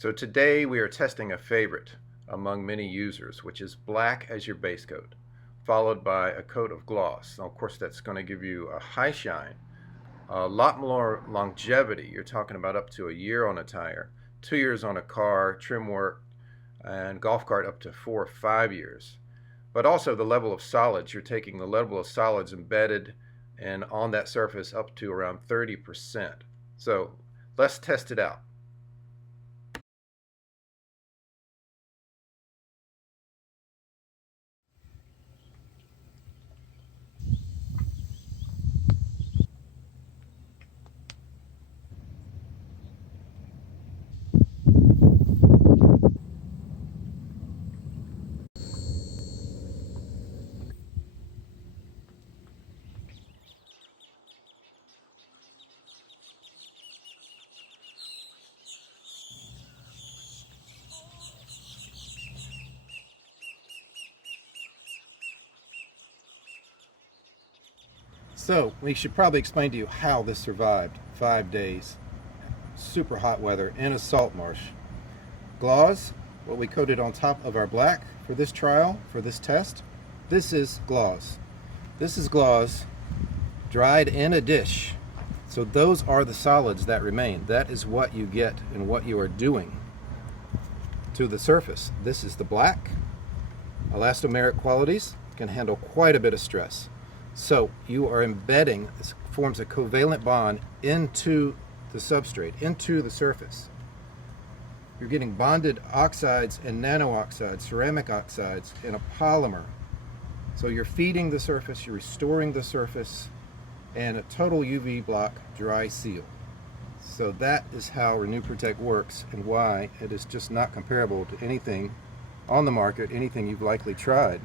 So today we are testing a favorite among many users, which is black as your base coat, followed by a coat of gloss. Now, of course, that's going to give you a high shine, a lot more longevity. You're talking about up to a year on a tire, 2 years on a car, trim work, and golf cart up to 4 or 5 years. But also the level of solids. You're taking the level of solids embedded and on that surface up to around 30%. So let's test it out. So we should probably explain to you how this survived 5 days, super hot weather in a salt marsh. Gauze, what we coated on top of our black for this trial, for this test, this is gauze. This is gauze dried in a dish. So those are the solids that remain. That is what you get and what you are doing to the surface. This is the black. Elastomeric qualities can handle quite a bit of stress. So you are embedding, this forms a covalent bond into the substrate, into the surface. You're getting bonded oxides and nano-oxides, ceramic oxides, in a polymer. So you're feeding the surface, you're restoring the surface, and a total UV block dry seal. So that is how Renew Protect works and why it is just not comparable to anything on the market, anything you've likely tried.